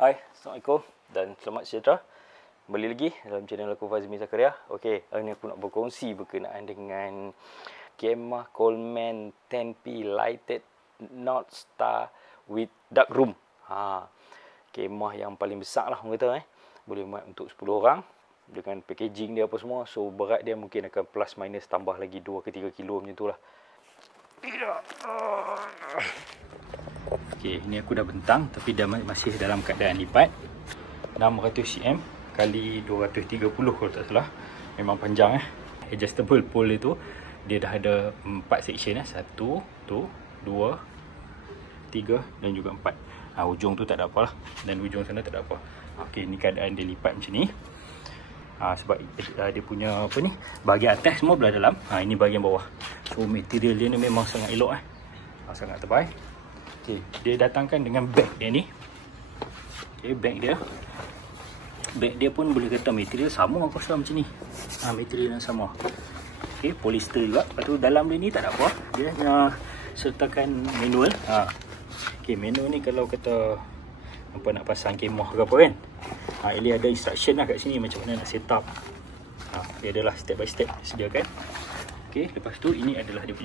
Hai, Assalamualaikum dan selamat sejahtera. Kembali lagi dalam channel aku Fazmi Zakaria. Okey, hari ni aku nak berkongsi berkenaan dengan kemah Coleman 10P Lighted North Star with Dark Room. Kemah yang paling besar lah orang kata Boleh muat untuk 10 orang dengan packaging dia apa semua. So berat dia mungkin akan plus minus tambah lagi 2 ke 3 kilo macam tu lah. Okey, ni aku dah bentang tapi dah masih dalam keadaan lipat. 600 cm kali 230 kalau tak salah. Memang panjang Adjustable pole itu dia dah ada 4 section 1, 2, 3 dan juga 4. Ujung tu tak ada apa lah dan ujung sana tak ada apa. Okey, ni keadaan dia lipat macam ni. Sebab dia punya apa ni, bahagian atas semua belah dalam. Ini bahagian bawah. So material dia ni memang sangat elok sangat tebal. Okey, dia datangkan dengan bag dia ni. Okey, bag dia pun boleh kata material sama aku rasa macam ni. Material yang sama. Okey, polyester juga. Lepas tu dalam dia ni tak ada apa. Dia hanya sertakan manual. Okey, manual ni kalau kata apa nak pasang kemah ke apa kan. Ini ada instruction lah kat sini macam mana nak set up. Dia adalah step by step disediakan. Okey, lepas tu ini adalah dia punya